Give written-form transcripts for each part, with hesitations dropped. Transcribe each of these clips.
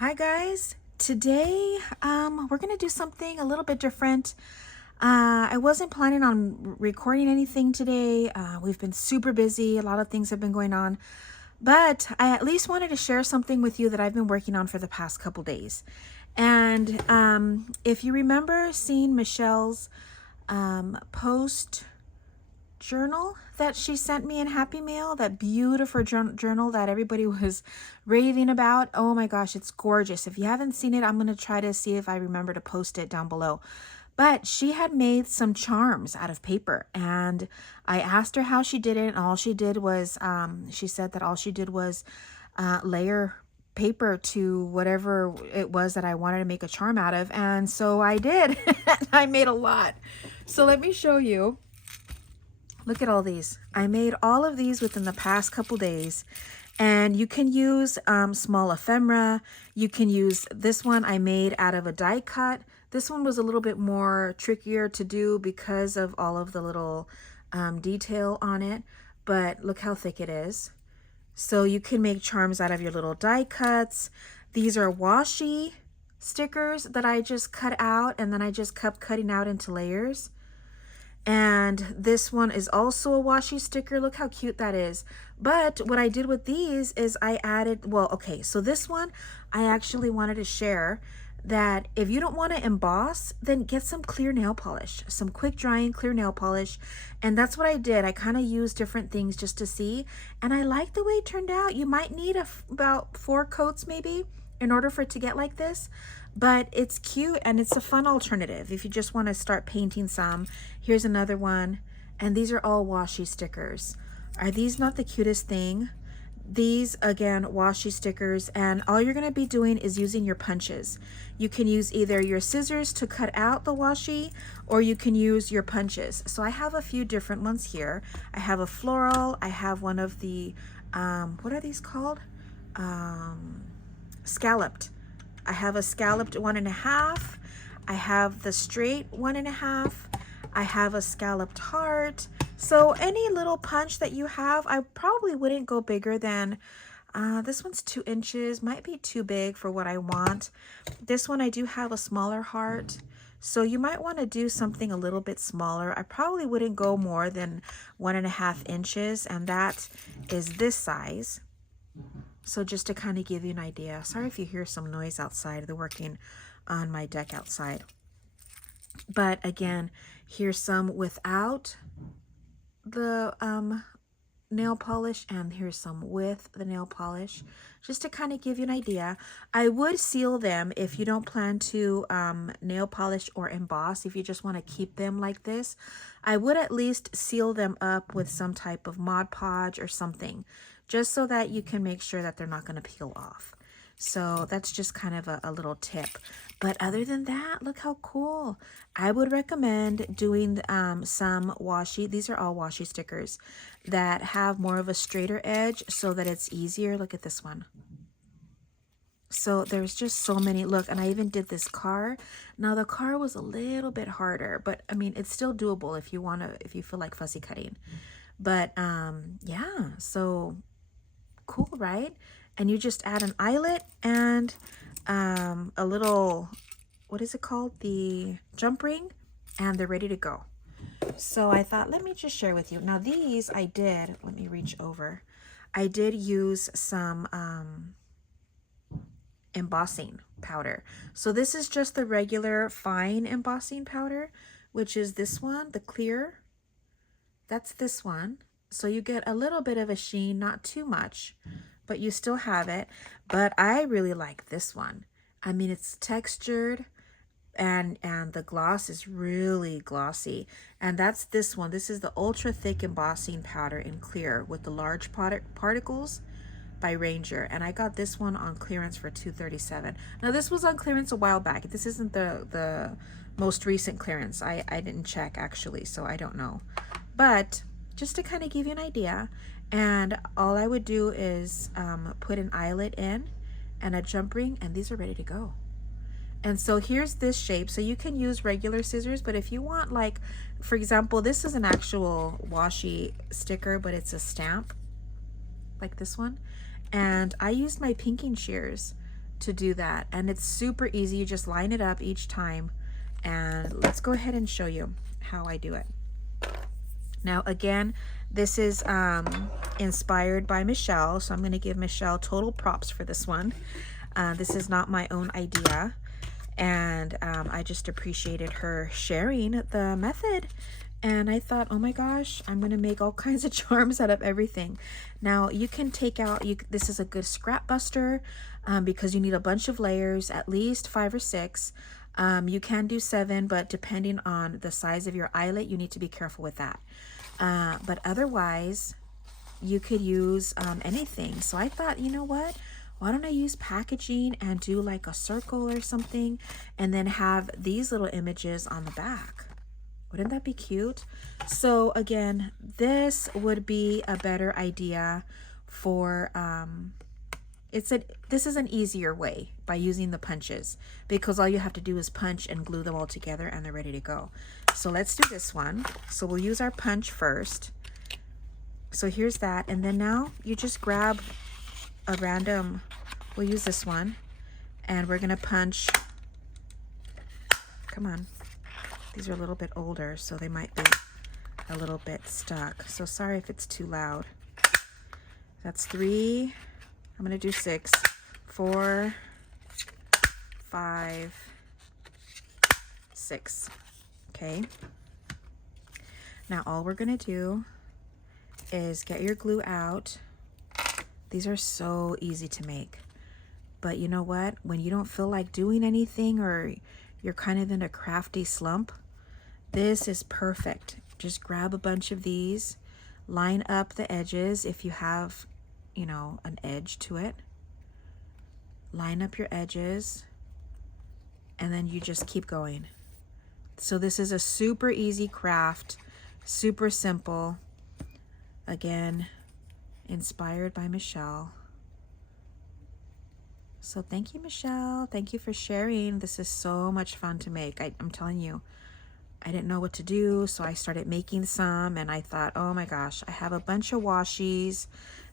Hi guys, today we're gonna do something a little bit different. I wasn't planning on recording anything today. We've been super busy, a lot of things have been going on, but I at least wanted to share something with you that I've been working on for the past couple days. And if you remember seeing Michelle's post journal that she sent me in Happy Mail, that beautiful journal that everybody was raving about. Oh my gosh, it's gorgeous. If you haven't seen it, I'm going to try to see if I remember to post it down below. But she had made some charms out of paper, and I asked her how she did it, and all she did was, she said that all she did was layer paper to whatever it was that I wanted to make a charm out of. And so I did. I made a lot. So let me show you. Look at all these. I made all of these within the past couple days. And you can use small ephemera. You can use this one I made out of a die cut. This one was a little bit more trickier to do because of all of the little detail on it. But look how thick it is. So you can make charms out of your little die cuts. These are washi stickers that I just cut out, and then I just kept cutting out into layers. And this one is also a washi sticker. Look how cute that is. But what I did with these is I added, well, okay, so this one I actually wanted to share that if you don't want to emboss, then get some clear nail polish, some quick drying clear nail polish. And that's what I did. I kind of used different things just to see. And I like the way it turned out. You might need about 4 coats maybe in order for it to get like this, but it's cute and it's a fun alternative if you just want to start painting some. Here's another one, and these are all washi stickers. Are these not the cutest thing? These, again, washi stickers, and all you're going to be doing is using your punches. You can use either your scissors to cut out the washi, or you can use your punches. So I have a few different ones here. I have a floral. I have one of the what are these called? Scalloped. I have a scalloped 1.5. I have the straight 1.5. I have a scalloped heart. So any little punch that you have, I probably wouldn't go bigger than, this one's 2 inches, might be too big for what I want. This one I do have a smaller heart. So you might want to do something a little bit smaller. I probably wouldn't go more than 1.5 inches, and that is this size. So just to kind of give you an idea. Sorry if you hear some noise outside. They're working on my deck outside. But again, here's some without the nail polish, and here's some with the nail polish, just to kind of give you an idea. I would seal them if you don't plan to nail polish or emboss. If you just want to keep them like this, I would at least seal them up with some type of Mod Podge or something, just so that you can make sure that they're not going to peel off. So that's just kind of a little tip. But other than that, look how cool. I would recommend doing some washi. These are all washi stickers that have more of a straighter edge so that it's easier. Look at this one. So there's just so many. Look, and I even did this car. Now the car was a little bit harder, but I mean, it's still doable if you want to, if you feel like fussy cutting. But yeah, so cool, right? And you just add an eyelet and a little, what is it called? The jump ring, and they're ready to go. So I thought, let me just share with you. Now these I did, let me reach over. I did use some embossing powder. So this is just the regular fine embossing powder, which is this one, the clear. That's this one. So you get a little bit of a sheen, not too much, but you still have it. But I really like this one. I mean, it's textured, and the gloss is really glossy. And that's this one. This is the ultra thick embossing powder in clear with the large particles by Ranger. And I got this one on clearance for $2.37. Now this was on clearance a while back. This isn't the most recent clearance. I didn't check actually, so I don't know. But just to kind of give you an idea, and all I would do is put an eyelet in and a jump ring, and these are ready to go. And so here's this shape. So you can use regular scissors, but if you want, like, for example, this is an actual washi sticker, but it's a stamp like this one. And I used my pinking shears to do that. And it's super easy. You just line it up each time. And let's go ahead and show you how I do it. Now, again, this is inspired by Michelle. So I'm going to give Michelle total props for this one. This is not my own idea. And I just appreciated her sharing the method. And I thought, oh my gosh, I'm going to make all kinds of charms out of everything. Now, you can take out, this is a good scrap buster because you need a bunch of layers, at least 5 or 6. You can do 7, but depending on the size of your eyelet, you need to be careful with that. But otherwise, you could use anything. So I thought, you know what? Why don't I use packaging and do like a circle or something and then have these little images on the back? Wouldn't that be cute? So again, this would be a better idea for, this is an easier way by using the punches, because all you have to do is punch and glue them all together and they're ready to go. So let's do this one. So we'll use our punch first. So here's that. And then now you just grab a random, we'll use this one, and we're gonna punch, come on. These are a little bit older, so they might be a little bit stuck. So sorry if it's too loud. That's 3. I'm going to do 6, 4, 5, 6. Okay. Now all we're going to do is get your glue out. These are so easy to make. But you know what? When you don't feel like doing anything or you're kind of in a crafty slump, this is perfect. Just grab a bunch of these, line up the edges if you have, you know, an edge to it. Line up your edges, and then you just keep going. So this is a super easy craft, super simple. Again, inspired by Michelle. So thank you, Michelle. Thank you for sharing. This is so much fun to make. I'm telling you, I didn't know what to do, so I started making some, and I thought, oh my gosh, I have a bunch of washies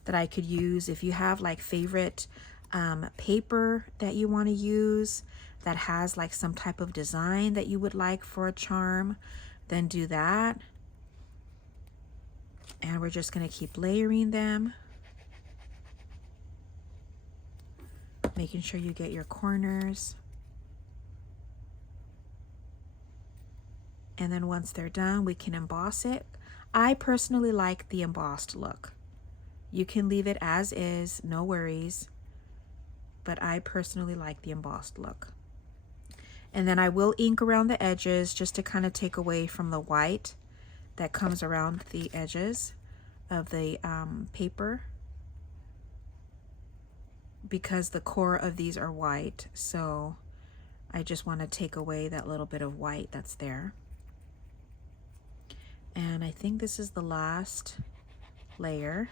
that I could use. If you have like favorite paper that you want to use that has like some type of design that you would like for a charm, then do that. And we're just going to keep layering them, making sure you get your corners. And then once they're done, we can emboss it. I personally like the embossed look. You can leave it as is, no worries. But I personally like the embossed look. And then I will ink around the edges just to kind of take away from the white that comes around the edges of the paper, because the core of these are white. So I just want to take away that little bit of white that's there. And I think this is the last layer.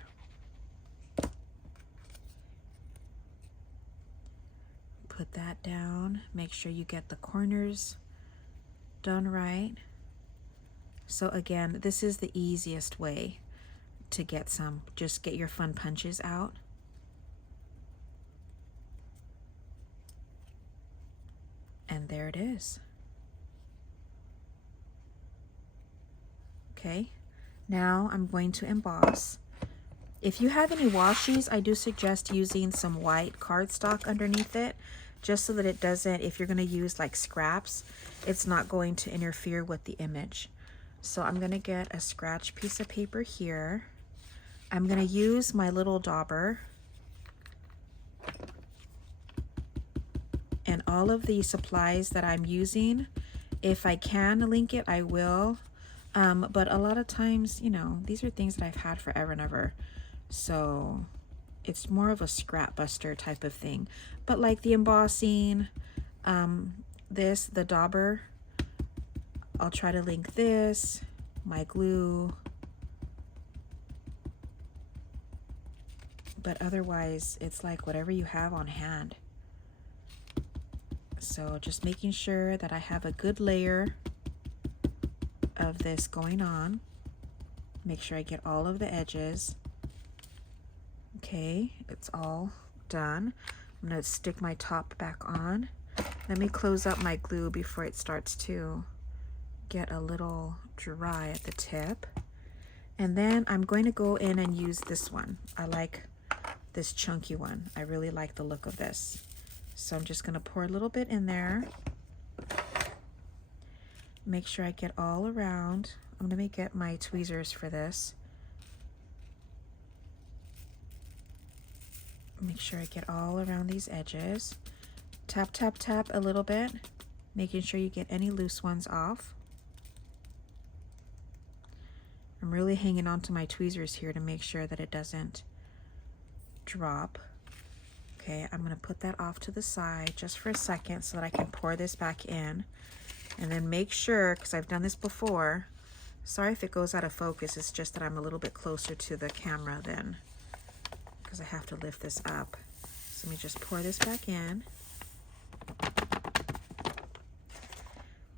Put that down. Make sure you get the corners done right. So again, this is the easiest way to get some. Just get your fun punches out. And there it is. Okay, now I'm going to emboss. If you have any washies, I do suggest using some white cardstock underneath it, just so that it doesn't, if you're going to use like scraps, it's not going to interfere with the image. So I'm going to get a scratch piece of paper here. I'm going to use my little dauber. And all of the supplies that I'm using, if I can link it, I will. But a lot of times, you know, these are things that I've had forever and ever. So it's more of a scrap buster type of thing. But like the embossing, the dauber, I'll try to link this, my glue. But otherwise, it's like whatever you have on hand. So just making sure that I have a good layer of this going on. Make sure I get all of the edges. Okay, it's all done. I'm gonna stick my top back on. Let me close up my glue before it starts to get a little dry at the tip. And then I'm going to go in and use this one. I like this chunky one. I really like the look of this. So I'm just gonna pour a little bit in there. Make sure I get all around. I'm gonna get my tweezers for this. Make sure I get all around these edges. Tap, tap, tap a little bit, making sure you get any loose ones off. I'm really hanging on to my tweezers here to make sure that it doesn't drop. Okay, I'm gonna put that off to the side just for a second so that I can pour this back in. And then make sure, because I've done this before, sorry if it goes out of focus, it's just that I'm a little bit closer to the camera then, because I have to lift this up. So let me just pour this back in.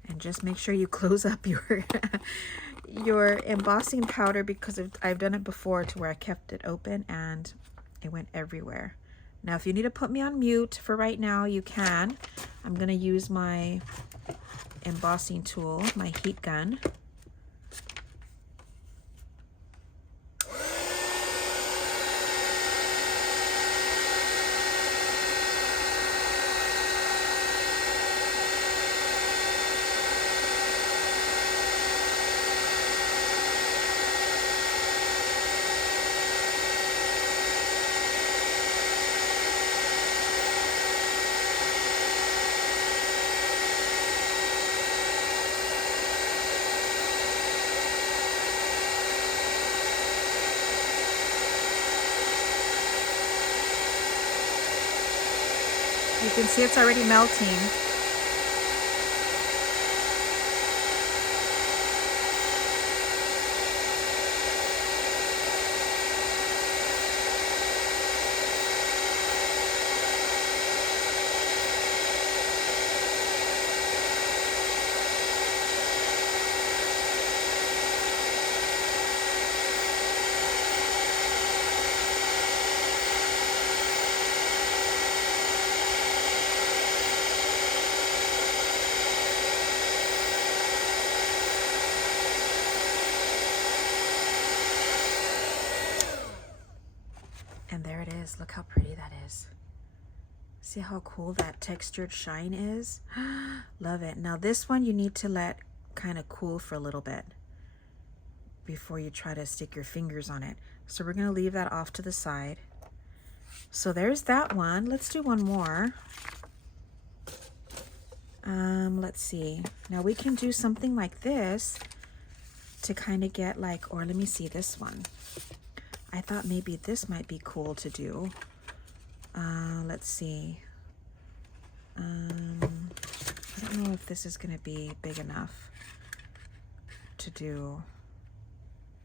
And just make sure you close up your your embossing powder, because I've done it before to where I kept it open and it went everywhere. Now, if you need to put me on mute for right now, you can. I'm gonna use my embossing tool, my heat gun. You can see it's already melting. And there it is. Look how pretty that is. See how cool that textured shine is? Love it. Now this one you need to let kind of cool for a little bit before you try to stick your fingers on it. So we're going to leave that off to the side. So there's that one. Let's do one more. Let's see. Now we can do something like this to kind of get like, or let me see this one. I thought maybe this might be cool to do. Let's see. I don't know if this is going to be big enough to do.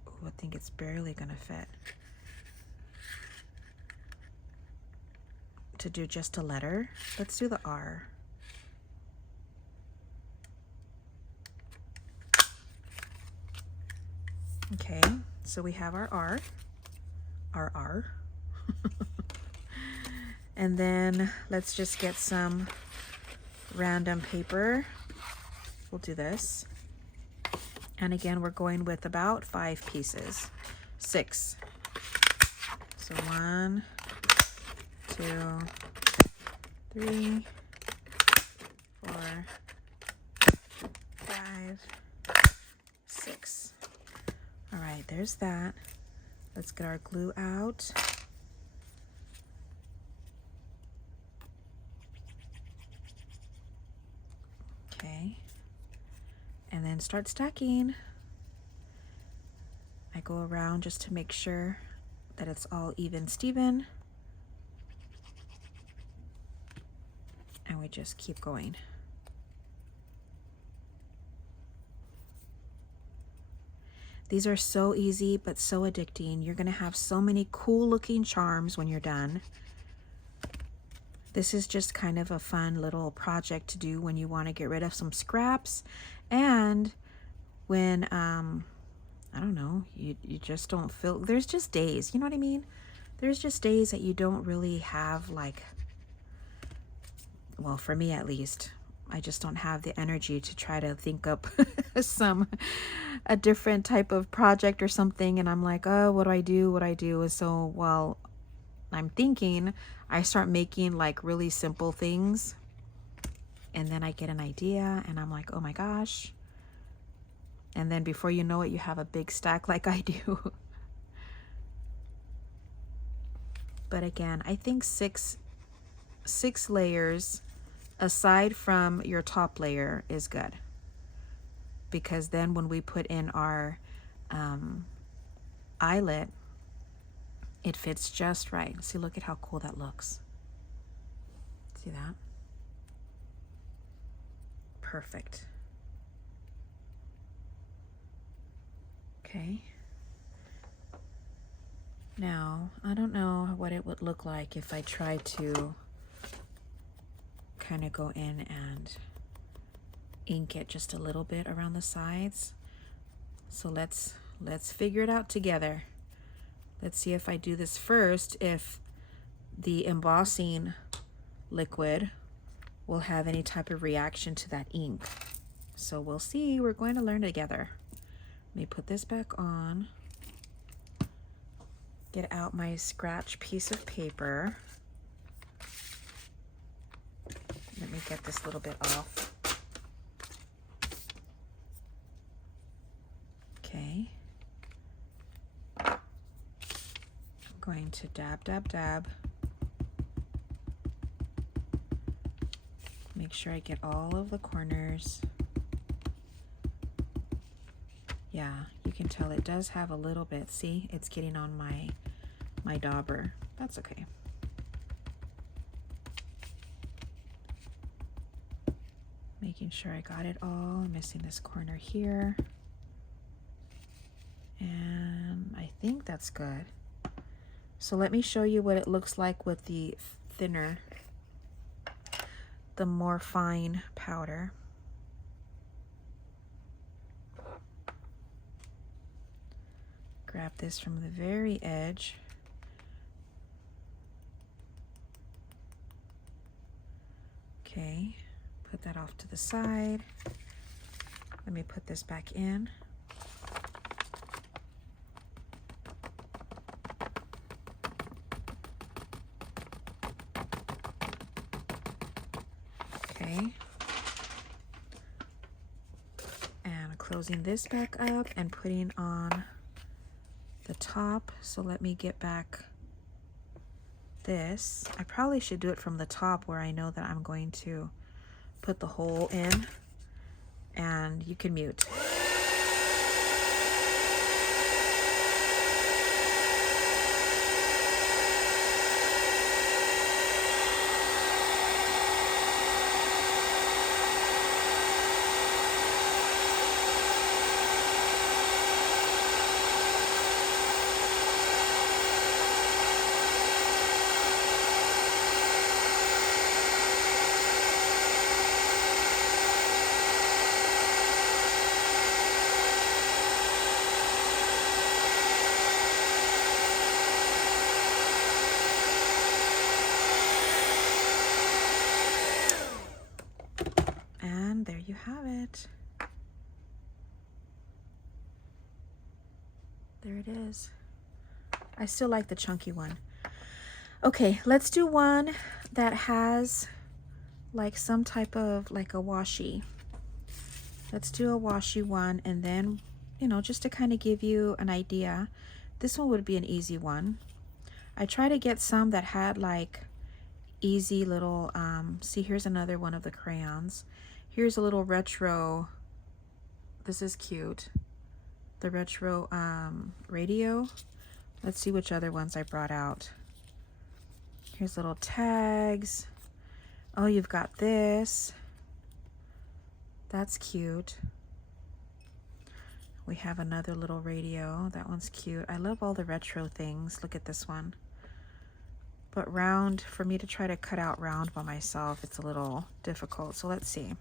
Ooh, I think it's barely going to fit. To do just a letter. Let's do the R. Okay, so we have our R. R. And then let's just get some random paper. We'll do this. And again, we're going with about 5 pieces. 6. So 1, 2, 3, 4, 5, 6. All right, there's that. Let's get our glue out. Okay. And then start stacking. I go around just to make sure that it's all even Steven. And we just keep going. These are so easy, but so addicting. You're gonna have so many cool looking charms when you're done. This is just kind of a fun little project to do when you wanna get rid of some scraps, and when, I don't know, you just don't feel, there's just days, you know what I mean? There's just days that you don't really have like well, for me at least, I just don't have the energy to try to think up a different type of project or something. And I'm like, oh, what do I do? What do I do? And so while I'm thinking, I start making like really simple things. And then I get an idea and I'm like, oh my gosh. And then before you know it, you have a big stack like I do. But again, I think six layers aside from your top layer is good, because then when we put in our eyelet, it fits just right. See, look at how cool that looks. See that? Perfect. Okay. Now, I don't know what it would look like if I tried to kind of go in and ink it just a little bit around the sides. So let's figure it out together. Let's see if I do this first, if the embossing liquid will have any type of reaction to that ink. So we'll see. We're going to learn together. Let me put this back on. Get out my scratch piece of paper. Let me get this little bit off. Okay. I'm going to dab, dab, dab. Make sure I get all of the corners. Yeah, you can tell it does have a little bit. See, it's getting on my dauber. That's okay. Making sure I got it all. I'm missing this corner here. And I think that's good. So let me show you what it looks like with the thinner, the more fine powder. Grab this from the very edge. Okay, put that off to the side. Let me put this back in. Okay. And closing this back up and putting on the top. So let me get back this. I probably should do it from the top where I know that I'm going to put the hole in, and you can mute. And there you have it. There it is. I still like the chunky one. Okay, let's do one that has like some type of like a washi. Let's do a washi one, and then, you know, just to kind of give you an idea, this one would be an easy one. I try to get some that had like easy little, see, here's another one of the crayons. Here's a little retro, this is cute, the retro radio. Let's see which other ones I brought out. Here's little tags. Oh, you've got this. That's cute. We have another little radio. That one's cute. I love all the retro things. Look at this one. But round, for me to try to cut out round by myself, it's a little difficult. So let's see.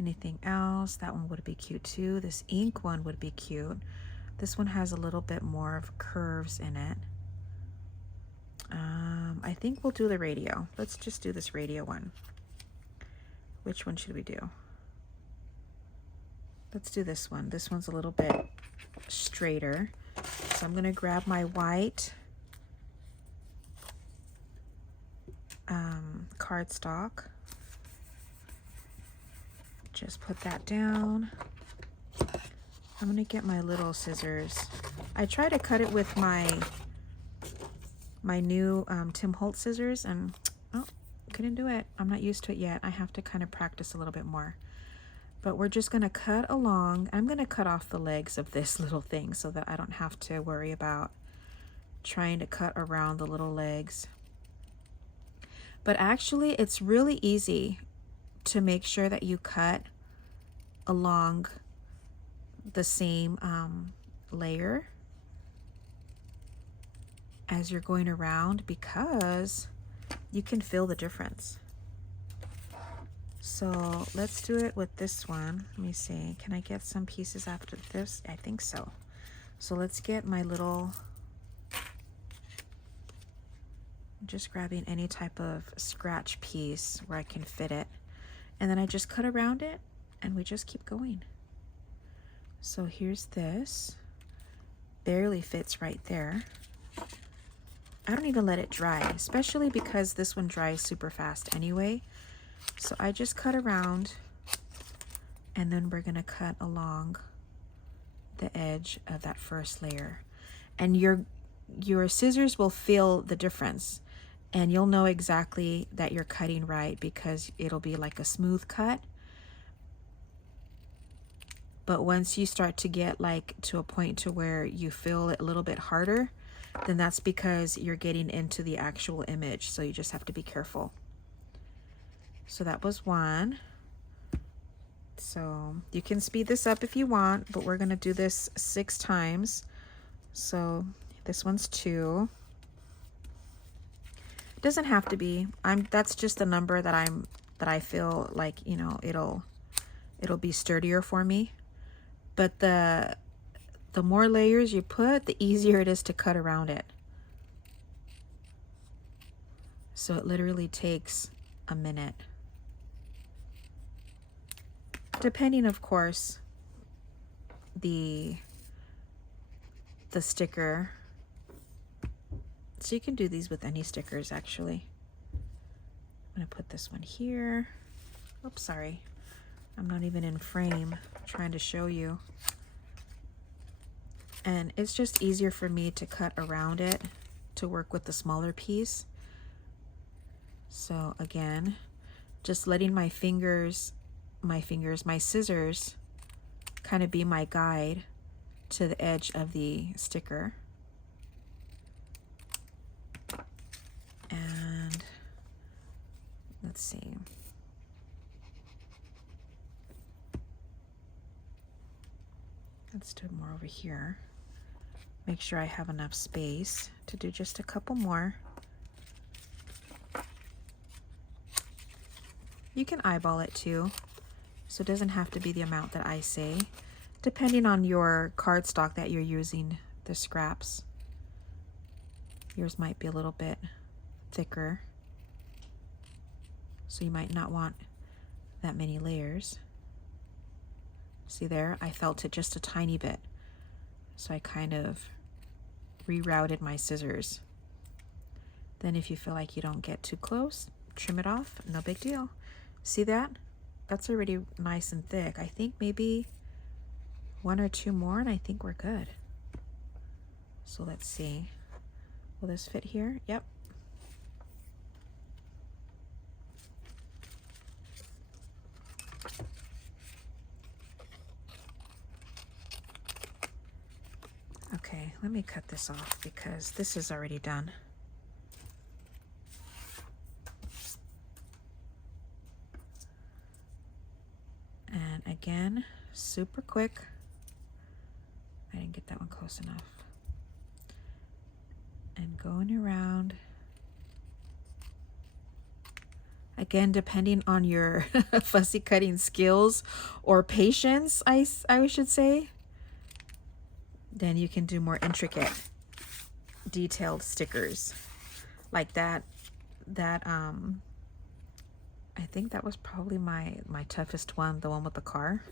Anything else? That one would be cute too. This ink one would be cute. This one has a little bit more of curves in it. I think we'll do the radio. Let's just do this radio one. Which one should we do? Let's do this one. This one's a little bit straighter. So I'm gonna grab my white cardstock. Just put that down. I'm gonna get my little scissors. I try to cut it with my new Tim Holtz scissors, and oh, couldn't do it. I'm not used to it yet. I have to kind of practice a little bit more. But we're just gonna cut along. I'm gonna cut off the legs of this little thing so that I don't have to worry about trying to cut around the little legs. But actually, it's really easy to make sure that you cut along the same layer as you're going around, because you can feel the difference. So let's do it with this one. Let me see, can I get some pieces after this? I think so. So let's get my little, just grabbing any type of scratch piece where I can fit it. And then I just cut around it and we just keep going. So here's this, barely fits right there. I don't even let it dry, especially because this one dries super fast anyway. So I just cut around, and then we're gonna cut along the edge of that first layer. And your scissors will feel the difference, and you'll know exactly that you're cutting right because it'll be like a smooth cut. But once you start to get like to a point to where you feel it a little bit harder, then that's because you're getting into the actual image. So you just have to be careful. So that was one. So you can speed this up if you want, but we're gonna do this 6 times. So this one's 2. It doesn't have to be. That's just the number that I feel like, you know, it'll be sturdier for me. But the more layers you put, the easier it is to cut around it. So it literally takes a minute. Depending, of course, the sticker. So you can do these with any stickers, actually. I'm gonna put this one here. Oops, sorry. I'm not even in frame, trying to show you. And it's just easier for me to cut around it to work with the smaller piece. So again, just letting my scissors kind of be my guide to the edge of the sticker. And let's see. Let's do more over here. Make sure I have enough space to do just a couple more. You can eyeball it too, so it doesn't have to be the amount that I say, depending on your cardstock that you're using, the scraps. Yours might be a little bit thicker, so you might not want that many layers. See there, I felt it just a tiny bit, so I kind of rerouted my scissors. Then if you feel like you don't get too close, trim it off, no big deal. See that? That's already nice and thick. I think maybe 1 or 2 more and I think we're good. So let's see. Will this fit here? Yep. Okay, let me cut this off because this is already done. And again, super quick. I didn't get that one close enough. And going around. Again, depending on your fussy cutting skills or patience, I should say, then you can do more intricate, detailed stickers like that. I think that was probably my toughest one, the one with the car.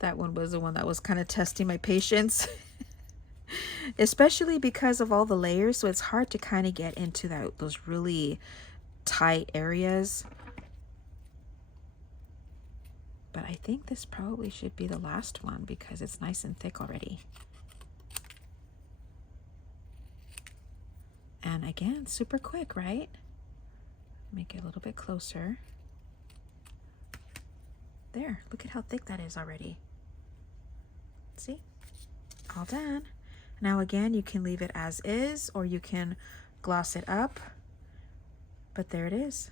That one was the one that was kind of testing my patience. Especially because of all the layers, so it's hard to kind of get into those really tight areas. But I think this probably should be the last one because it's nice and thick already. And again, super quick, right? Make it a little bit closer. There, look at how thick that is already. See? All done. Now again, you can leave it as is or you can gloss it up. But there it is.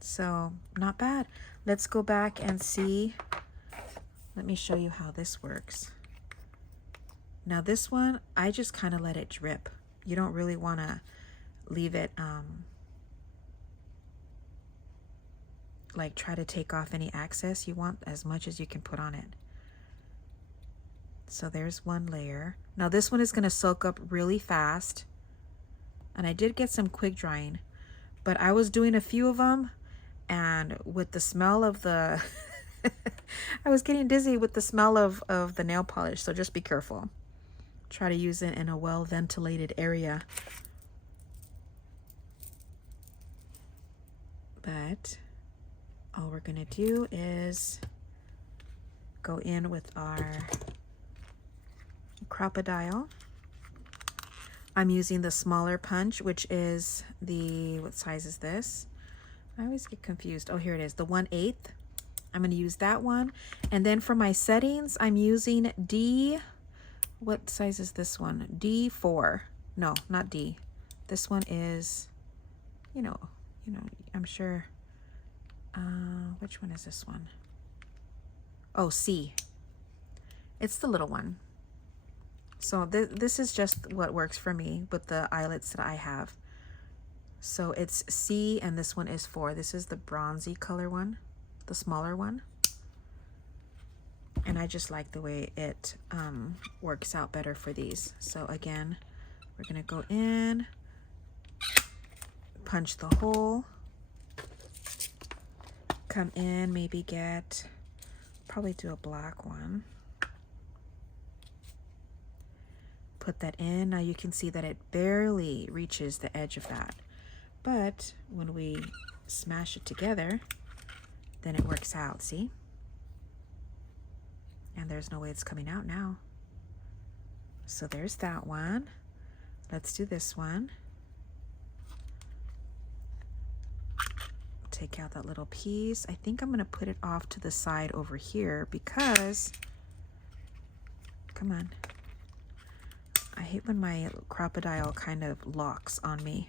So, not bad. Let's go back and see. Let me show you how this works. Now this one, I just kind of let it drip. You don't really want to leave it, like try to take off any excess. You want as much as you can put on it. So there's one layer. Now this one is going to soak up really fast. And I did get some quick drying, but I was doing a few of them, and with the smell of the, I was getting dizzy with the smell of the nail polish. So just be careful. Try to use it in a well-ventilated area. But all we're gonna do is go in with our crocodile. I'm using the smaller punch, which is the, what size is this? I always get confused. Oh, here it is, the 1/8. I'm gonna use that one. And then for my settings, I'm using D, what size is this one? D4. No, not D. This one is, you know, I'm sure. Which one is this one? Oh, C. It's the little one. So this is just what works for me with the eyelets that I have. So it's C and this one is 4. This is the bronzy color one, the smaller one. And I just like the way it works out better for these. So again, we're gonna go in, punch the hole, come in, maybe get, probably do a black one. Put that in. Now you can see that it barely reaches the edge of that. But when we smash it together, then it works out, see? And there's no way it's coming out now. So there's that one. Let's do this one. Take out that little piece. I think I'm going to put it off to the side over here because, come on. I hate when my crocodile kind of locks on me.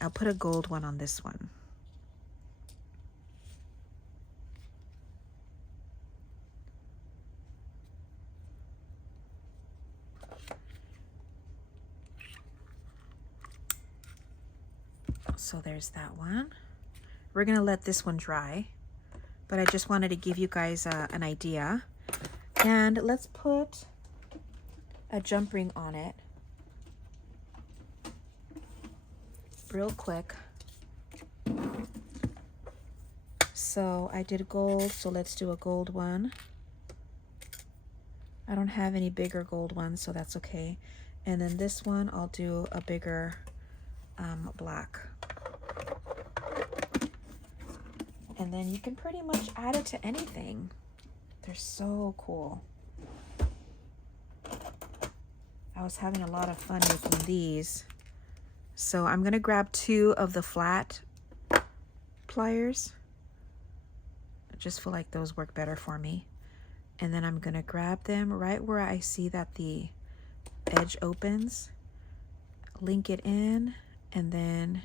I'll put a gold one on this one. So there's that one. We're gonna let this one dry, but I just wanted to give you guys an idea. And let's put a jump ring on it real quick. So I did gold, so let's do a gold one. I don't have any bigger gold ones, so that's okay. And then this one, I'll do a bigger black. And then you can pretty much add it to anything. They're so cool. I was having a lot of fun making these. So I'm gonna grab 2 of the flat pliers. I just feel like those work better for me. And then I'm gonna grab them right where I see that the edge opens, link it in, and then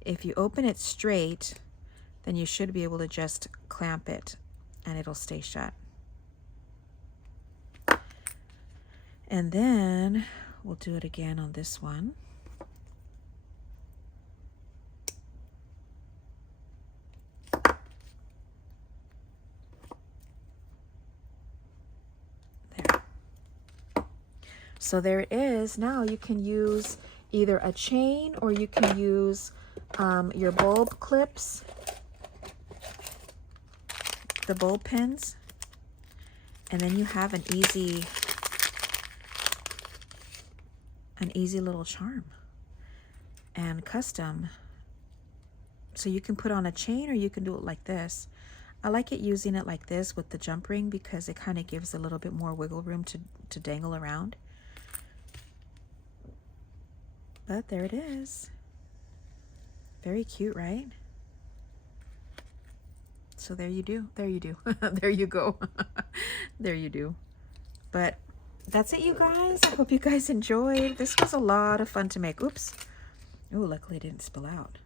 if you open it straight, then you should be able to just clamp it and it'll stay shut. And then we'll do it again on this one. There. So there it is. Now you can use either a chain or you can use your bulb clips, the bulb pins, and then you have an easy little charm and custom. So you can put on a chain or you can do it like this. I like it using it like this with the jump ring because it kind of gives a little bit more wiggle room to dangle around. But there it is. Very cute, right? So there you do. There you do. There you go. There you do. But that's it, you guys. I hope you guys enjoyed. This was a lot of fun to make. Oops. Oh, luckily it didn't spill out.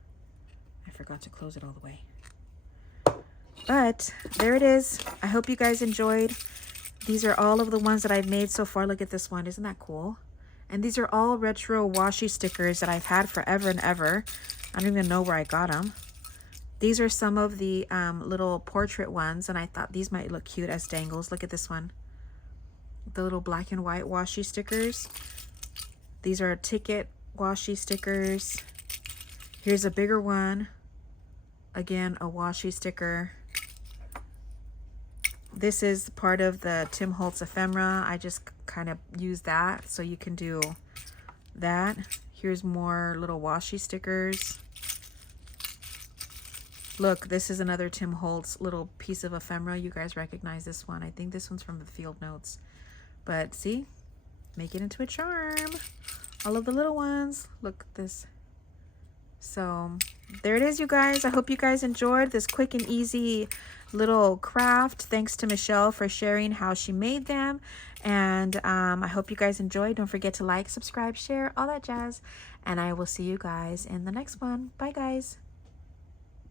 I forgot to close it all the way. But there it is. I hope you guys enjoyed. These are all of the ones that I've made so far. Look at this one. Isn't that cool? And these are all retro washi stickers that I've had forever and ever. I don't even know where I got them. These are some of the little portrait ones, and I thought these might look cute as dangles. Look at this one. The little black and white washi stickers. These are ticket washi stickers. Here's a bigger one. Again, a washi sticker. This is part of the Tim Holtz ephemera. I just kind of use that, so you can do that. Here's more little washi stickers. Look, this is another Tim Holtz little piece of ephemera. You guys recognize this one. I think this one's from the Field Notes. But see, make it into a charm. All of the little ones. Look at this. So there it is, you guys. I hope you guys enjoyed this quick and easy little craft. Thanks to Michelle for sharing how she made them. And I hope you guys enjoyed. Don't forget to like, subscribe, share, all that jazz. And I will see you guys in the next one. Bye, guys.